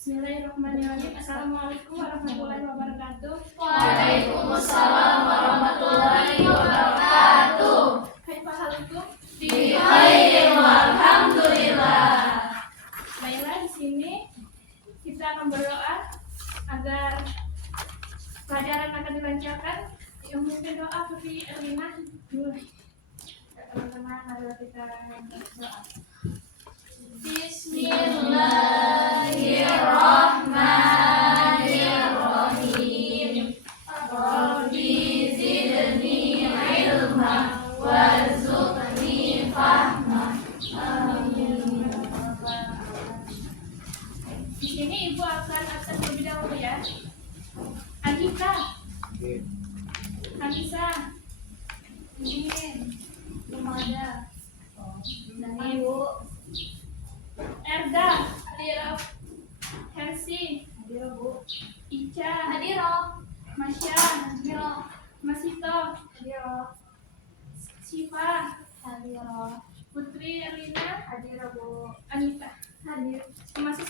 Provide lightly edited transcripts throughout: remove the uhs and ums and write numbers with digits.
Bismillahirrahmanirrahim. Assalamualaikum warahmatullahi wabarakatuh. Waalaikumsalam warahmatullahi wabarakatuh. Kaifa halukum? Bi khairin walhamdulillah. Baiklah, di sini kita akan berdoa agar pelajaran akan dilancarkan. Yang mungkin doa seperti Erlina dulu. Teman-teman, mari kita berdoa. Bismillahirrahmanirrahim. Rabbi zidni ilma warzuqni fahma. Amin. Di sini Ibu akan absen terlebih dahulu ya. Andika, Anissa, Min, Rumada, Ibu, Erda, Hadiro, Hersi, Hadiro Bu, Ica, Hadiro, Masya, Hadiro, Masito, Hadiro, Siva, Hadiro, Putri Erlina, Hadiro Bu, Anita, Hadir. Masuk.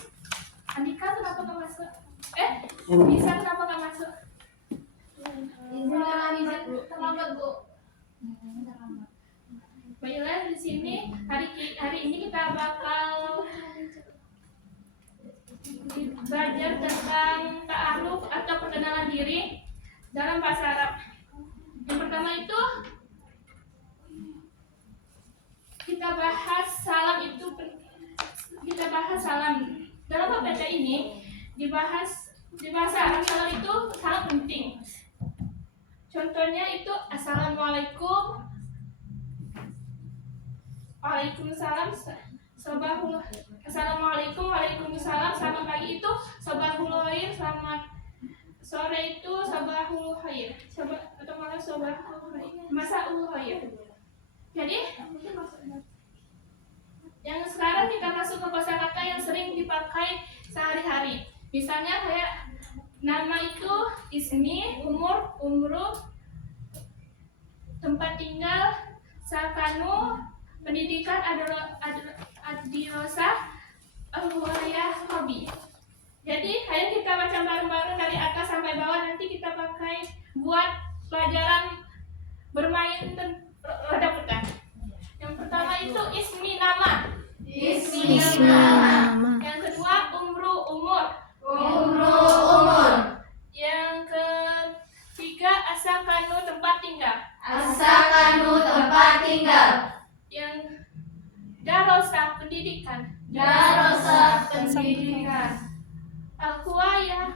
Andika kenapa nggak masuk? Bisa kenapa nggak masuk? Terlambat Bu. Baiklah, di sini hari ini kita bakal belajar tentang ta'aruf atau perkenalan diri dalam bahasa Arab. Yang pertama itu kita bahas salam dalam PPT ini dibahas di bahasa Arab. Salam itu sangat penting. Contohnya itu assalamualaikum, waalaikumsalam, assalamualaikum, waalaikumsalam, selamat pagi itu sabahul khair, selamat sore itu sabahul khair, atau malah sabahul khair, masaul khair. Jadi yang sekarang kita masuk ke kosakata yang sering dipakai sehari-hari. Misalnya kayak nama itu ismi, umur, umru, tempat tinggal, sakanu, pendidikan, adirosa, al-huwayah, hobi. Jadi ayo kita baca bareng-bareng dari atas sampai bawah. Nanti kita pakai buat pelajaran bermain roda petan. Yang pertama itu ismi, nama. Ismi nama. Yang kedua umru, umur. Umru umur. Yang ketiga asakanu, tempat tinggal. Asakanu, tempat tinggal. Yang darosa, pendidikan. Darosa, pendidikan. Al-huwayah,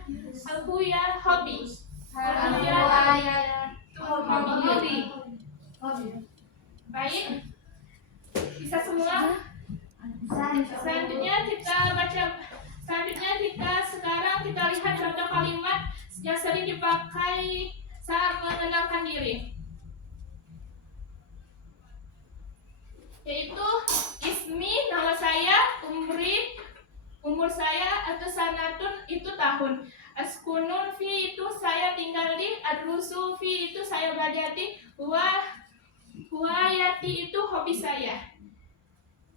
hobi. Al-huwayah, hobi. Baik, bisa semua. Selanjutnya sekarang kita lihat contoh kalimat yang sering dipakai saat mengenalkan diri, yaitu ismi, nama saya, umri, umur saya, atau sanatun itu tahun, askunun fi itu saya tinggal di, adrusu fi itu saya belajar di, huwayati itu hobi saya.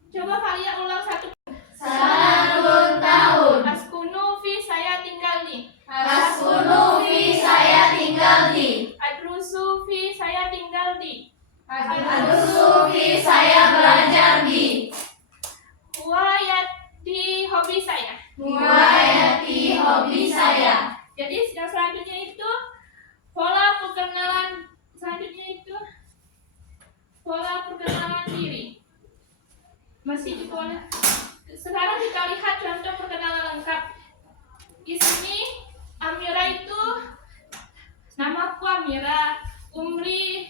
Coba kalian ulang satu. Sanatun tahun. Askunu fi saya tinggal di. Askunu fi saya tinggal di. Adrusu fi saya tinggal di. Adrusu fi saya belajar di. Huwayati hobi saya. Huwayati hobi saya. Jadi yang selanjutnya itu pola perkenalan. Pola perkenalan diri. Masih di pola. Sekarang kita lihat contoh perkenalan lengkap. Ismi Amira itu namaku Amira. Umri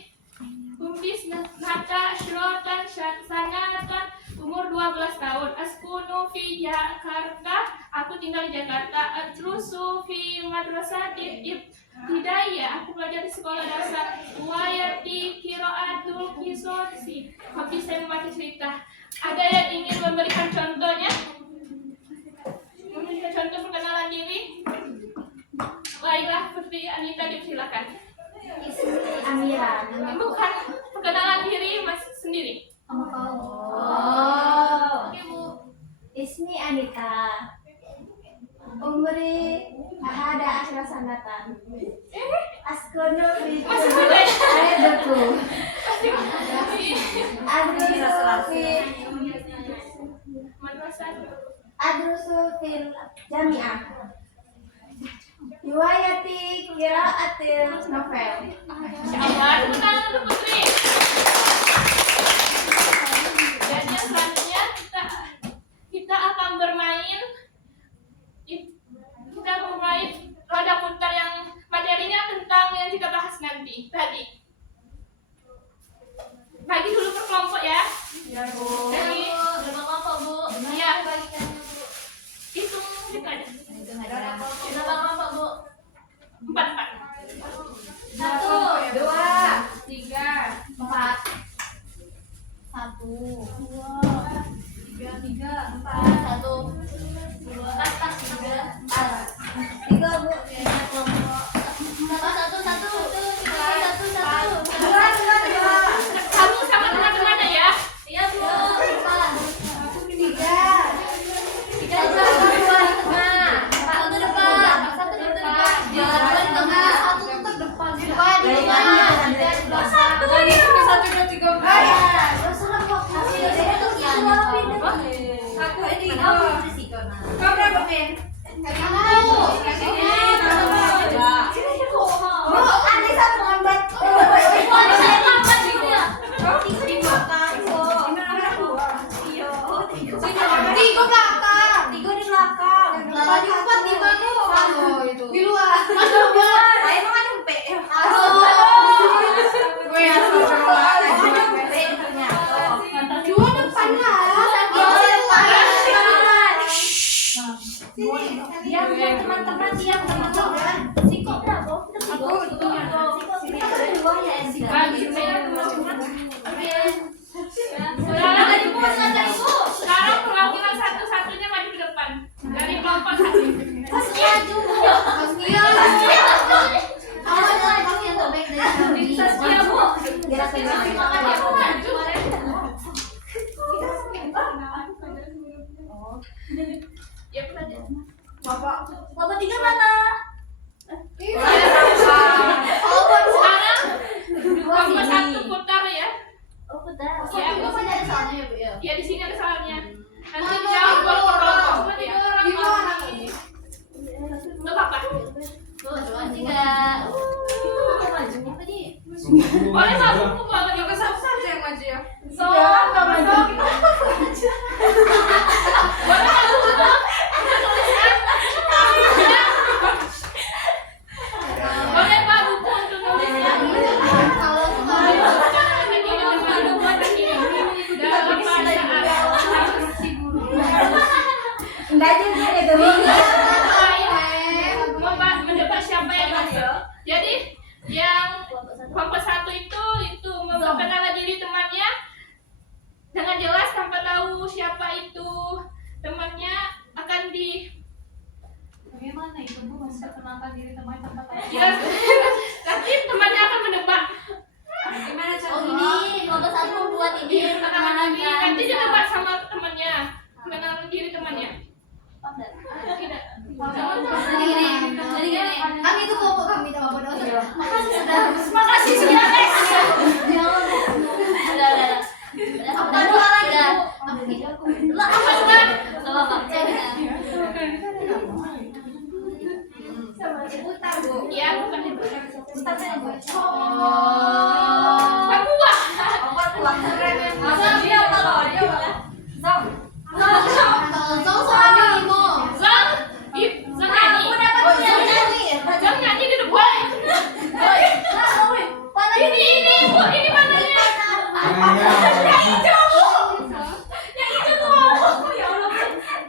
Nata Shrotan Sanatan, umur 12 tahun. Askunu fi Jakarta, aku tinggal di Jakarta. Adrusu fi madrasatil ibtidaiyah. Aku belajar di sekolah dasar. Wayati qiraatul qisasi. Hobi saya membaca cerita. Ada yang ingin memberikan contohnya? Memberikan contoh perkenalan diri? Baiklah, Putri Anita dipersilakan. Amira. Bukan perkenalan diri mas sendiri. Oh. Ismi Anita. Umri ahada asyra sanatan. Askunu fi Masih muda ya? ayatku. Adrusu fi Madrasah. adrusu fil jami'ah. Riwayati qiraatil novel. Allah, tepuk tangan untuk Putri. Dan yang selanjutnya kita akan bermain roda putar yang materinya tentang yang kita bahas nanti tadi. Bagi dulu per kelompok ya. Bagi Berapa Bu? ya. Hitung kita aja. Berapa kelompok Bu? 4. 1, 2, 3, 4. 1, 2, 3, 4. 1, 2, 3, Bu. Kamu sama teman-temannya ya. Iya Bu. 3. 1 depan. 1 depan. 2 di tengah. 1 tetap depan. 2 di tengah. 1 di 1, 2, 3, 4. Terserah kok. Aku ini kau berapa pin? Kamu. Bu, ada satu lambat. Ada satu lambat gitu ya. Di belakang. Tiga belakang. 3 di belakang. Tadi 4 di mana? Di luar. Masuk luar. Saya mau ada P. Gue asal luar. Ada P ternyata. 2 depan lah. Diam teman-teman, diam teman-teman. Siko berapa? Aku itu. Kita berdua ya. Sekarang perwakilan satu-satunya maju ke depan dari kelompok satu. Saskia Bu. Ya belajar. Bapak 3 mana? Sekarang kelompok satu putar ya. Oh, betul. Ya, Bu ada soalnya ya, Bu ya. Ya di sini ada soalnya. Nanti dijawab kelompok ya. Nggak apa-apa. 2, 3. Apa nih? Boleh masuk kalau lagi kesal. yang maju ya. Boleh masuk dulu. Boleh Pak buku untuk nulis. Enggak juga itu. Mendapat siapa yang masuk. Jadi yang kelompok satu itu memperkenalkan diri temannya dengan jelas tanpa tahu siapa itu temannya akan di. Bagaimana itu Bu masih perkenalkan diri teman tanpa tahu? Ya, nanti temannya akan menebak. Gimana cara? Oh ini kelompok 1 membuat ini Perkenalan diri. Nanti dia debat sama temannya. Mengenalkan diri temannya. Tidak. Jadi gini, kami itu kelompok kami sama pada otak. Makasih sudah. Makasih sudah guys. Udah. Apa dua lagi? Lah apa dua? Sama Pak. Putar Bu. Ya, bukan itu. Putarnya Bu. Aku wah. Masa dia kalau dia malah. Zong soalnya Imo. Zong nyanyi. Zong nyanyi di depan. Ini Bu, ini panahnya. Yang hijau Bu. Yang hijau tuh. Ya Allah.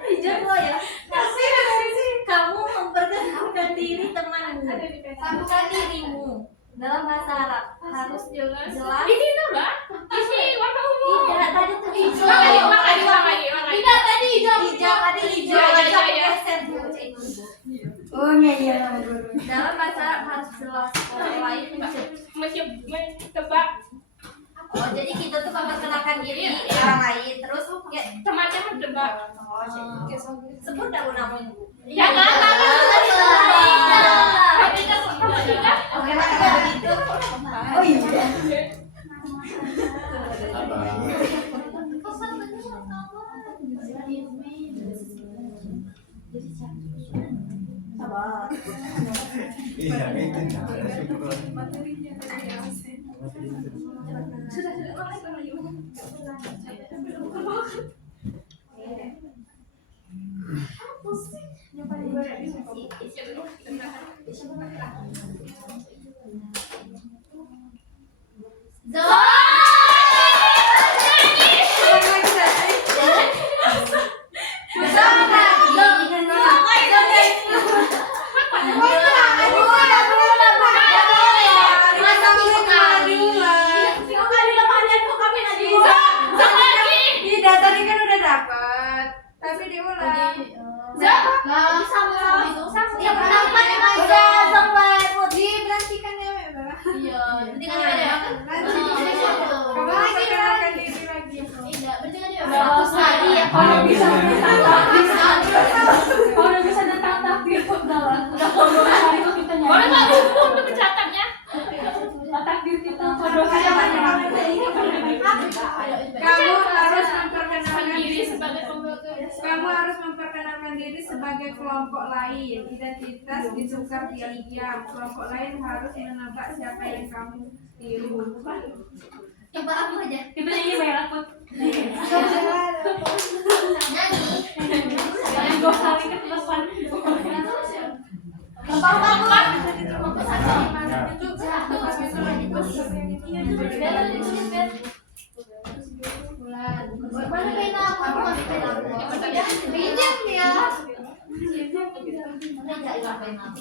Hijau ya. Kasih. Sambungkan dirimu. Dalam bahasa Arab harus Jelas. jelas. Ini tuh mbak. Isi warna ungu. Tidak, tadi tuh hijau. Ulang lagi. Tidak, tadi hijau. Tadi hijau. Iya. Oh iya. Dalam bahasa Arab harus jelas. Orang lain Menebak. Oh, jadi kita tuh memperkenalkan diri orang lain, terus ya Temannya menebak. sebut dah namanya. Jangan. Tapi kan Oke, kalau gitu. Oh iya. Sabar. Iya, itu. Tadi kan udah dapat, tapi diulang. Ya pendapat aja sampai Diberhentikan ya, Mbak. iya, berarti kan ada. Kamu perkenalkan diri lagi. Bagus lagi ya kalau bisa Kalau bisa datang takdir kok udah kalau hari itu kita boleh nyanyi. nggak buku untuk pencatatnya? Takdir kita kalau Kamu harus memperkenalkan diri sebagai kelompok lain. Identitas ditukar diam-diam. Kelompok lain harus menebak siapa yang kamu tiru. coba aku aja. kita nyanyi merah put. Nyanyi. Dua kali ke depan. Mana pena aku? Aku nggak bisa pena aku. Pinjam ya. Nggak hilang pena aku.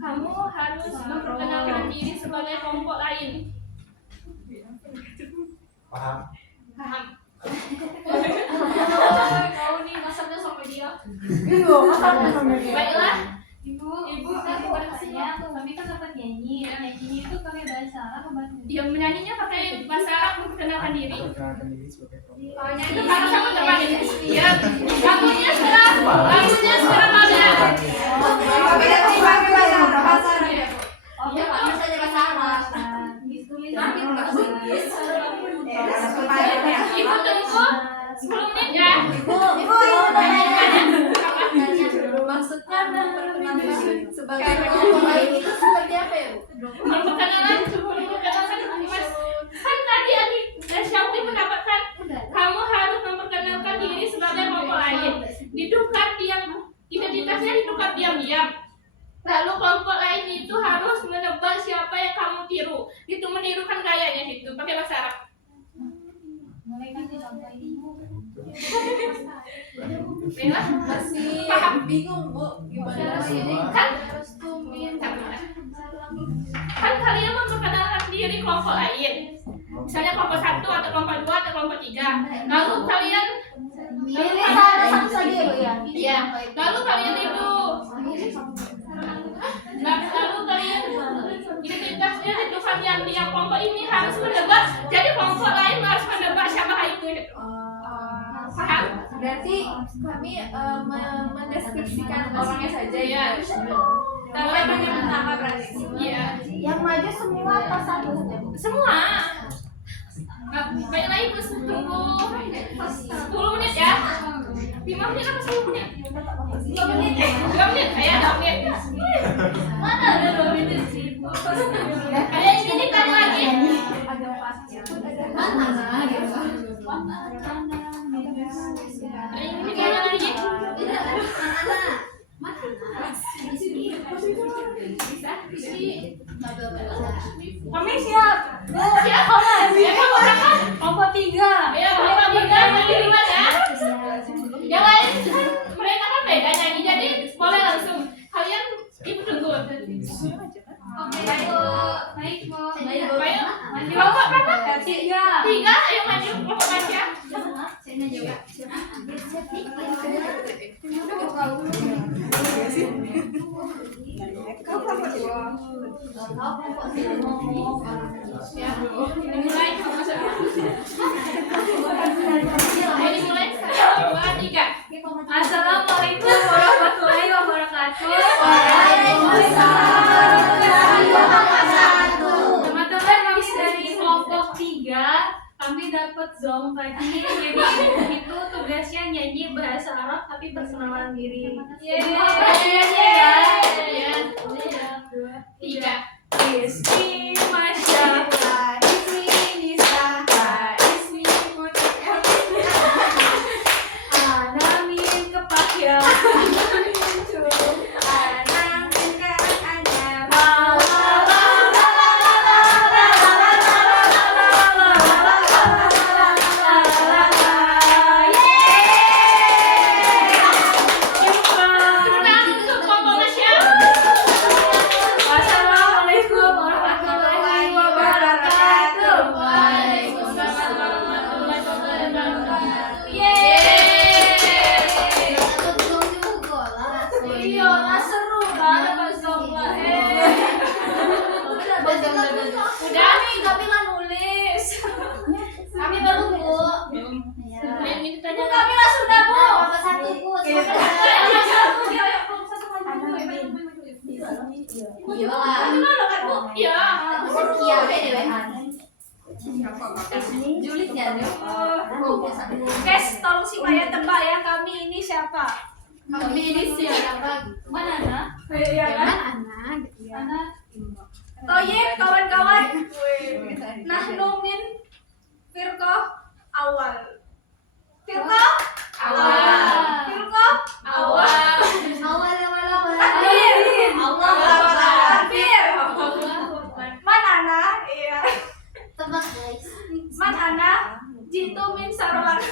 Kamu harus memperkenalkan diri sebagai kelompok lain. Paham? Paham? Kau nih masaknya sama dia. Baiklah. Ibu aku bertanya, kami kan dapat nyanyi. Nyanyinya itu pakai bahasa Arab apa bahasa Indonesia? Yang menyanyinya pakai bahasa Arab memperkenalkan diri. Perkenalkan diri sebagai kelompok. Soalnya itu karena sama terbalik. Ya, lagunya sekarang mana? Oke, Pak. Bisa jadi bahasa Arab. Tulisan Ibu tunggu 10 menit ya. Maksudnya memperkenalkan sebagai kelompok lain itu seperti apa ya, Bu? Memperkenalkan Mas. Kan tadi adik Syaufi mendapatkan kamu harus memperkenalkan diri sebagai kelompok lain. Ditukar identitasnya ditukar diam-diam. Lalu kelompok lain itu harus menebak siapa yang kamu tiru. Itu menirukan gayanya gitu, pakai bahasa Arab. mulai kan sampai Bella, Masih paham? bingung, Bu. Gimana sih? Kan kalian memperkenalkan diri kelompok lain. Misalnya kelompok 1 atau kelompok 2 atau kelompok 3. Lalu kalian Pilih salah satu saja, Bu, ya. Iya. Lalu kalian itu lalu kalian identitasnya ditukar yang kelompok ini harus menebak. Jadi kelompok lain harus menebak siapa itu. Paham? Berarti kami mendeskripsikan orangnya saja Iya. Tanpa menyebut nama berarti. Iya. Yang maju semua atau satu saja, Bu? Semua. Nah, baiklah ibu tunggu 10 menit ya. 5 menit apa 10 menit? 2 menit. 2 menit. Saya 2 menit. Mana ada 2 menit sih? Ada ini tanya lagi. Ada ini tanya lagi. Bisa? kami siap. Siap. Siap. Baik, Bu. Ayo, Maju. kelompok berapa? 3. 3, ayo maju kelompok baca. Sini juga. Kau kelompok 2. Ya, dimulai. Ayo dimulai. 1, 2, 3. Assalamualaikum warahmatullahi wabarakatuh. Teman-teman, kami dari kelompok 3 kami dapat Zoom tadi, jadi itu tugasnya nyanyi bahasa Arab tapi perkenalan diri. Tiga. Ismi Masya Ismi Nisa, Ismi Putri Ana min kepakya Anak tingkat anyar. Tepuk untuk kelompok Masya. Assalamualaikum warahmatullahi wabarakatuh. Waalaikumsalam warahmatullahi wabarakatuh. Iya, lah seru banget pas Zoom lah. Udah? Kami lah nulis. Kami baru, Bu. Ayo minta tanya. Kami lah sudah, Bu. Satu, Bu. Iya lah. Iya. Sekian dewean. Julid ya, Guys, tolong si Maya tebak ya, kami ini siapa? Kami ini siapa? Mana Ana? Iya kan? Ana. Toyib, kawan-kawan. Nahnu min firqah awal. Firqah Awal. Firqah Awal. Fir. Man Ana? Iya. Tebak, guys. Man Ana? Jitu min sarwan.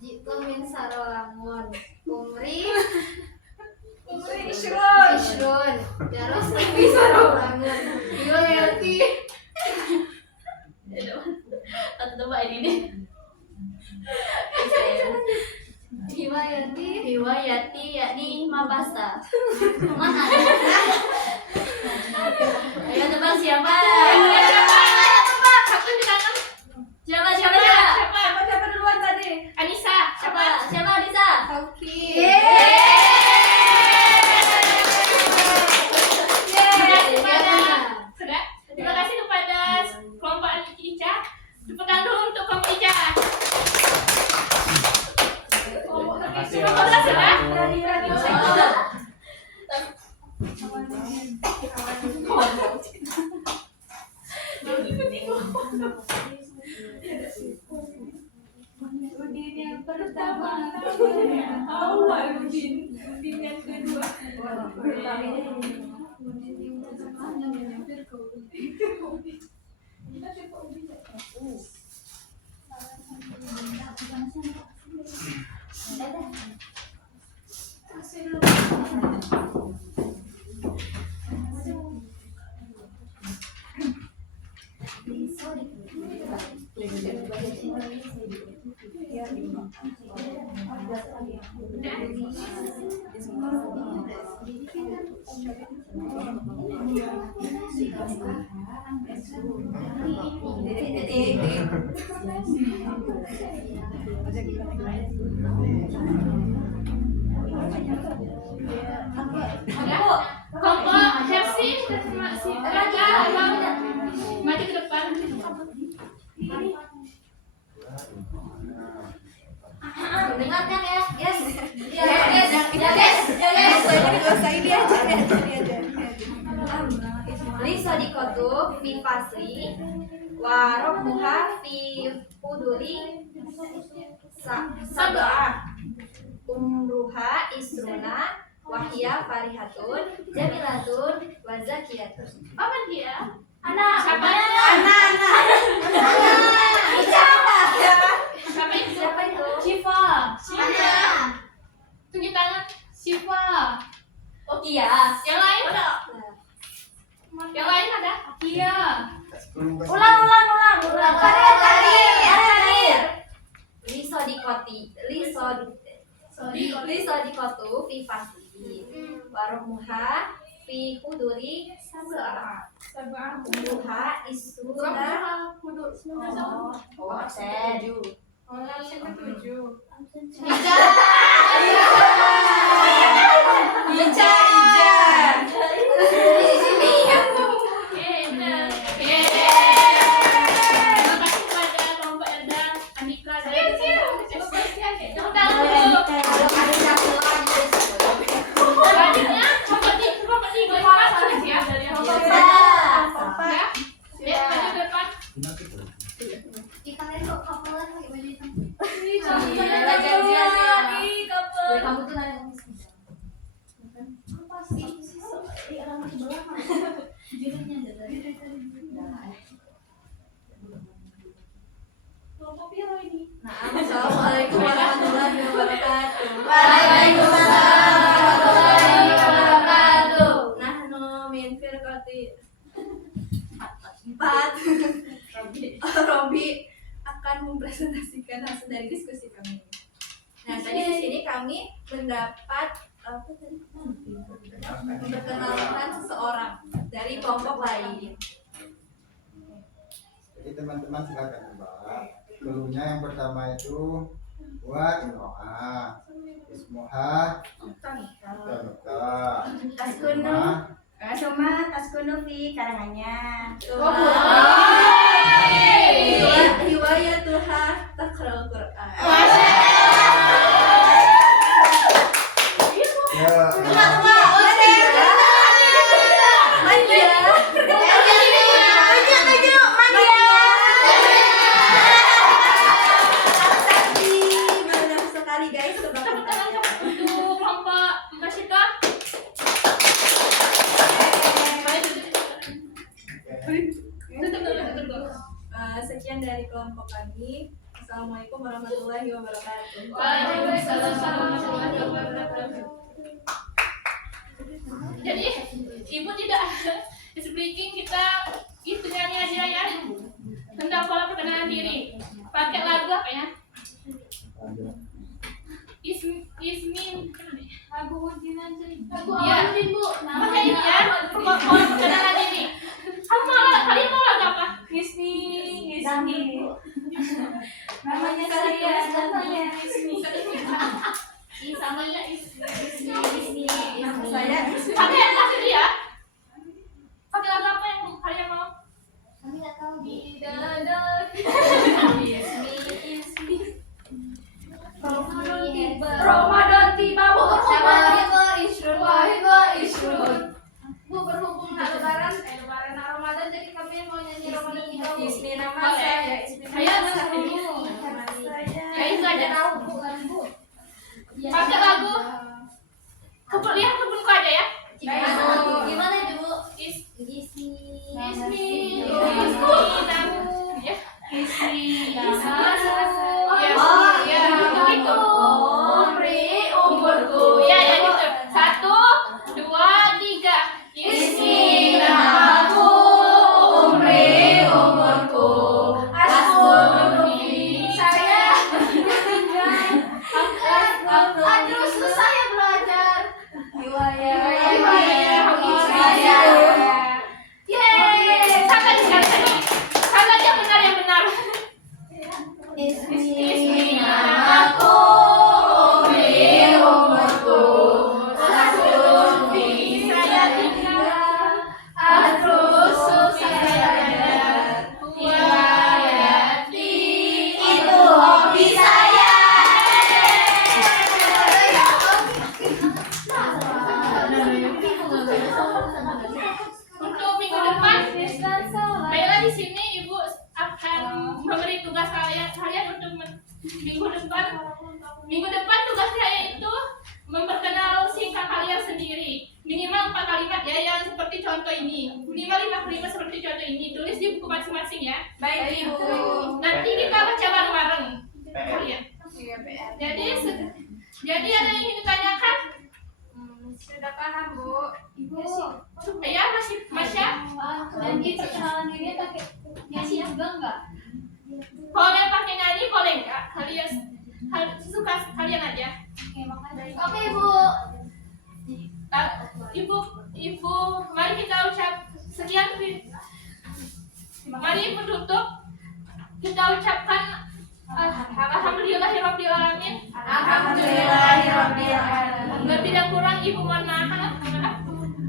Jitu min sarolangun. Umri Umri Ishrun. Ishrun. Terus lebih sarolangun. Wilayati. Hiwayati yakni mabasa. Mana? Ayo tebak siapa? Satu di tangan. Siapa? Siapa duluan tadi? Anissa. Siapa? Siapa Lisa? Sudah. Terima kasih kepada kelompok Ica. Tepuk tangan dulu untuk kelompok Ica. Makasih. Kelompok sudah. Udin yang pertama, awal Udin yang kedua. Kelompok Hersi. Maju ke depan. Dengarkan ya, yes. Lisodikotu fi fasri wa rabbuha fi uduri sab'ah umruha isruna wahya farihatun jamilatun wa zakiyatun. Apa dia? Anak. Siapa? Anak. Siapa itu? Siapa itu? Iya. Yang lain? Yang lain ada? Iya. Ulang. Terakhir. Lisodikotu fi fasli. Warumuha fi huduri sab'a. Umruha isruna. Absen. Absen ketujuh. Ija. Oke, benar. Terima kasih kepada kelompok Elda, Andika, dan tepuk tangan dulu. Selanjutnya, kelompok tiga kelas ya. Ya, maju ke depan. Kamu tuh nanya Kelompok biru ini. Assalamualaikum warahmatullahi wabarakatuh. Waalaikumsalam warahmatullahi wabarakatuh. Nahnu min firqati 4. Robi akan mempresentasikan hasil dari diskusi kami. Nah, tadi di sini kami mendapat memperkenalkan seseorang dari kelompok lain. Jadi teman-teman silakan coba. Dulunya yang pertama itu buat doa. Ismuha Tanuka. Taskunu fi karangannya. Hiwayatuha taqra'ul Qur'an. Ya. Untuk kelompok Masyika. Sekian dari kelompok kami. Assalamualaikum warahmatullahi wabarakatuh. Waalaikumsalam warahmatullahi wabarakatuh. Jadi, Ibu tidak speaking, kita itu nyanyi aja ya. Tentang pola perkenalan diri. Pakai lagu apa ya? Ismin Lagu Udin aja. Iya, Bu. Pakai ini ya. Pola perkenalan diri. Kalian mau lagu apa? Ismi. Namanya saya. Samanya Ismi. Saya. Pakai lagu dia. Pakai lagu apa yang kalian mau? Kami nggak tahu di Ramadan tiba, Bu. Bu, berhubung lebaran Ramadan, jadi kami mau nyanyi Ramadan juga. Bu. Ismi nama saya. Saya Ya itu aja tahu, Bu. Pakai lagu Kemudian kebunku aja ya. Gimana Bu? Ismi Ismi. namu ya. Ismi. Ya, gitu. Umurku. Ya, gitu. 1, 2, 3. Ismi namaku, umurku. Aduh, susah ya belajar. Sangat yang benar. Ismi namaku, umurku. Saya tinggal, terus saya Wilayati itu hobi saya. Untuk minggu depan, baiklah di sini Ibu akan memberi tugas kalian untuk minggu depan tugas saya itu memperkenal singkat kalian sendiri. Minimal 4 kalimat ya, yang seperti contoh ini. Minimal 5 kalimat seperti contoh ini. Tulis di buku masing-masing ya. Baik, Ibu. Nanti kita baca bareng-bareng kalian. Jadi ada yang ingin ditanyakan? Sudah paham, Bu? Ibu, Ya Masya. nanti perkenalan diri pakai nyanyi juga enggak? Boleh pakai nyanyi, boleh nggak? Kalian suka kalian aja. Oke, makasih. Oke, Ibu. Ibu, mari kita ucap sekian. Mari Ibu tutup. Kita ucapkan Alhamdulillahirabbil alamin. Alhamdulillahirabbil alamin. Lebih dan kurang Ibu mohon maaf.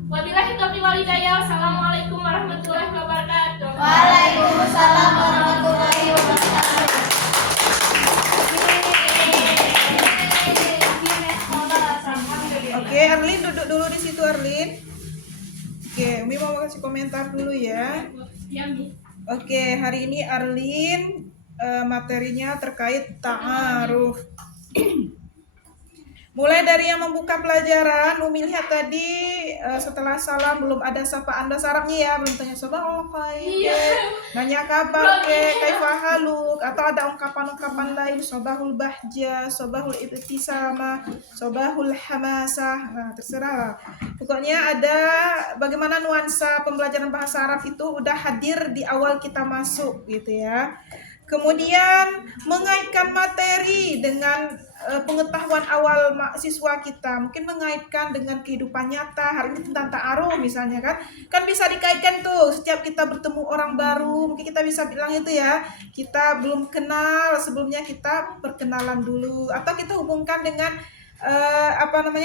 Wabillahi taufiq wal hidayah. Assalamualaikum warahmatullahi wabarakatuh. Waalaikumsalam warahmatullahi wabarakatuh. Oke, Arlin duduk dulu di situ, Arlin. Oke, Umi mau kasih komentar dulu ya. Ya, Mi. Oke, hari ini Arlin materinya terkait ta'aruf. Mulai dari yang membuka pelajaran, Umi lihat tadi setelah salam belum ada sapaan bahasa Arabnya ya, belum tanya sabahul khair, nanya kabar ke, kaifa haluk, atau ada ungkapan-ungkapan lain, sabahul bahja, sabahul ibtisama, sabahul hamasah, nah terserah lah. Pokoknya ada bagaimana nuansa pembelajaran bahasa Arab itu udah hadir di awal kita masuk gitu ya. Kemudian mengaitkan materi dengan pengetahuan awal siswa kita, mungkin mengaitkan dengan kehidupan nyata. Hari ini tentang ta'aruf misalnya kan bisa dikaitkan tuh, setiap kita bertemu orang baru mungkin kita bisa bilang itu ya, kita belum kenal sebelumnya, kita perkenalan dulu, atau kita hubungkan dengan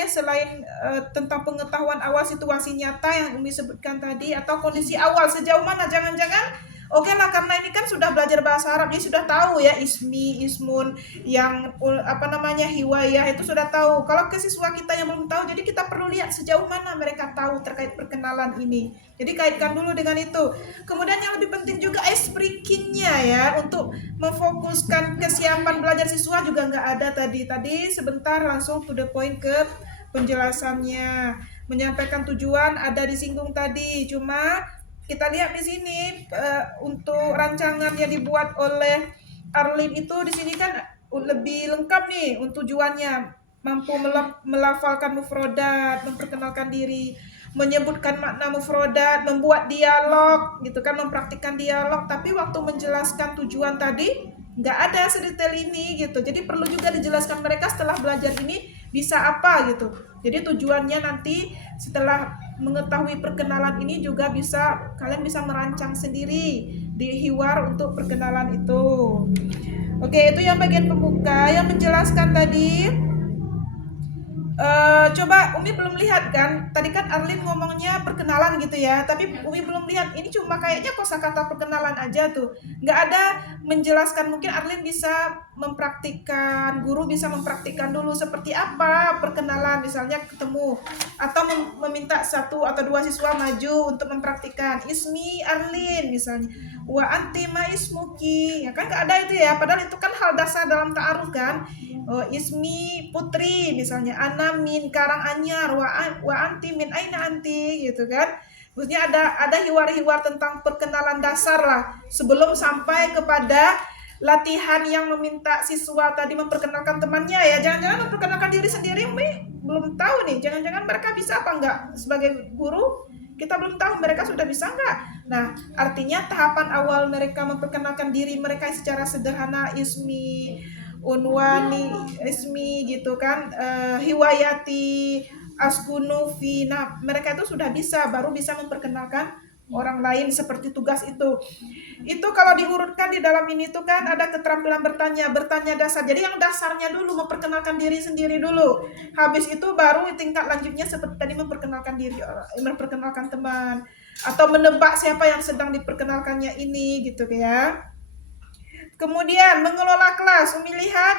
selain tentang pengetahuan awal situasi nyata yang Umi sebutkan tadi, atau kondisi awal sejauh mana, jangan-jangan oke lah, karena ini kan sudah belajar bahasa Arab, dia sudah tahu ya ismi, ismun, yang hiwayah itu sudah tahu. Kalau ke siswa kita yang belum tahu, jadi kita perlu lihat sejauh mana mereka tahu terkait perkenalan ini. Jadi kaitkan dulu dengan itu. Kemudian yang lebih penting juga ice breaking-nya ya, untuk memfokuskan kesiapan belajar siswa juga nggak ada tadi. Tadi sebentar langsung to the point ke penjelasannya. Menyampaikan tujuan ada disinggung tadi, cuma kita lihat di sini untuk rancangan yang dibuat oleh Arlin itu di sini kan lebih lengkap nih untuk tujuannya, mampu melafalkan mufrodat, memperkenalkan diri, menyebutkan makna mufrodat, membuat dialog gitu kan, mempraktikkan dialog. Tapi waktu menjelaskan tujuan tadi nggak ada sedetail ini gitu. Jadi perlu juga dijelaskan mereka setelah belajar ini bisa apa gitu. Jadi tujuannya nanti setelah mengetahui perkenalan ini juga kalian bisa merancang sendiri di hiwar untuk perkenalan itu. Oke, itu yang bagian pembuka. Yang menjelaskan tadi coba Umi belum lihat kan, tadi kan Arlin ngomongnya perkenalan gitu ya, tapi Umi belum lihat, ini cuma kayaknya kosakata perkenalan aja tuh, nggak ada menjelaskan. Mungkin Arlin bisa mempraktikkan, guru bisa mempraktikkan dulu seperti apa perkenalan, misalnya ketemu atau meminta 1 atau 2 siswa maju untuk mempraktikkan ismi Arlin misalnya, wa anti ma ismuki, ya kan nggak ada itu ya, padahal itu kan hal dasar dalam ta'aruf kan. Ismi Putri misalnya, ana min Karanganyar, wa anti min aina anti gitu kan. Maksudnya ada hiwar-hiwar tentang perkenalan dasar lah sebelum sampai kepada latihan yang meminta siswa tadi memperkenalkan temannya ya. Jangan-jangan memperkenalkan diri sendiri belum tahu nih, jangan-jangan mereka bisa apa enggak sebagai guru, kita belum tahu mereka sudah bisa enggak. Nah, artinya tahapan awal mereka memperkenalkan diri mereka secara sederhana, ismi, unwani, ismi gitu kan, hiwayati, askunufi. Nah, mereka itu sudah bisa, baru bisa memperkenalkan orang lain seperti tugas itu. Itu kalau diurutkan di dalam ini tuh kan ada keterampilan bertanya dasar. Jadi yang dasarnya dulu memperkenalkan diri sendiri dulu. Habis itu baru tingkat lanjutnya seperti tadi memperkenalkan diri, memperkenalkan teman, atau menebak siapa yang sedang diperkenalkannya ini gitu ya. Kemudian mengelola kelas, Umi lihat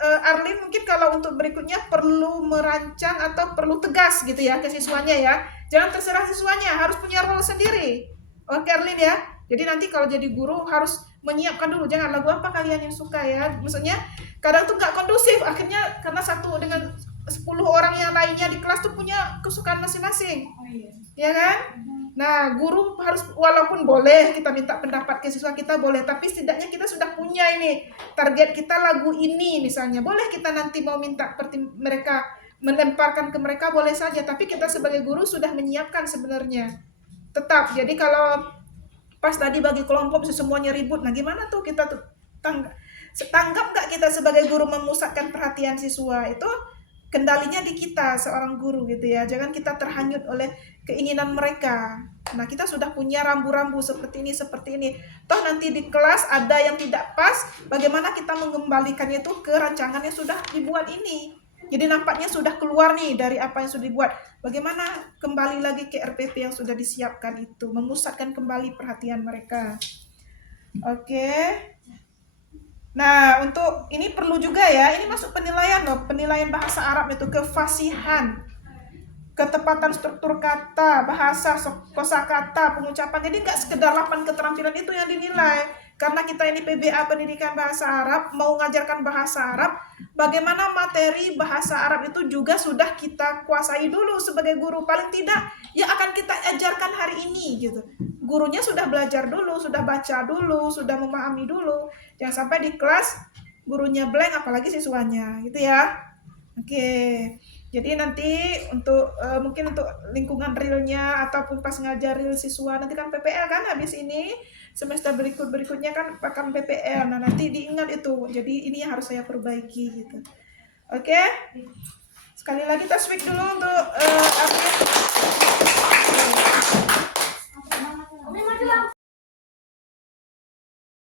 Arlin mungkin kalau untuk berikutnya perlu merancang atau perlu tegas gitu ya ke siswanya ya. Jangan terserah siswanya, harus punya role sendiri. Oke Arlin ya. Jadi nanti kalau jadi guru harus menyiapkan dulu, jangan lagu apa kalian yang suka ya. Maksudnya kadang tuh nggak kondusif, akhirnya karena satu dengan 10 orang yang lainnya di kelas tuh punya kesukaan masing-masing. Ya kan? Nah, guru harus, walaupun boleh kita minta pendapat ke siswa kita boleh, tapi setidaknya kita sudah punya ini target kita lagu ini misalnya. Boleh kita nanti mau minta mereka melemparkan ke mereka boleh saja, tapi kita sebagai guru sudah menyiapkan sebenarnya. Tetap, jadi kalau pas tadi bagi kelompok semuanya ribut, nah gimana tuh kita tuh tanggap nggak kita sebagai guru memusatkan perhatian siswa? Itu kendalinya di kita seorang guru gitu ya. Jangan kita terhanyut oleh keinginan mereka. Nah, kita sudah punya rambu-rambu seperti ini. Toh nanti di kelas ada yang tidak pas, bagaimana kita mengembalikannya itu ke rancangan yang sudah dibuat ini. Jadi nampaknya sudah keluar nih dari apa yang sudah dibuat. Bagaimana kembali lagi ke RPP yang sudah disiapkan itu, memusatkan kembali perhatian mereka. Oke. Nah, untuk ini perlu juga ya, ini masuk penilaian loh, penilaian bahasa Arab itu kefasihan, ketepatan struktur kata, bahasa, kosakata, pengucapan. Jadi nggak sekedar 8 keterampilan itu yang dinilai. Karena kita ini PBA Pendidikan Bahasa Arab, mau mengajarkan bahasa Arab, bagaimana materi bahasa Arab itu juga sudah kita kuasai dulu sebagai guru. Paling tidak, ya akan kita ajarkan hari ini gitu. Gurunya sudah belajar dulu, sudah baca dulu, sudah memahami dulu. Jangan sampai di kelas gurunya blank, apalagi siswanya, gitu ya. Oke, jadi nanti untuk mungkin untuk lingkungan realnya ataupun pas ngajar real siswa, nanti kan PPL kan habis ini, semester berikutnya kan akan PPL. Nah nanti diingat itu, jadi ini yang harus saya perbaiki gitu. Oke, sekali lagi tasbih dulu untuk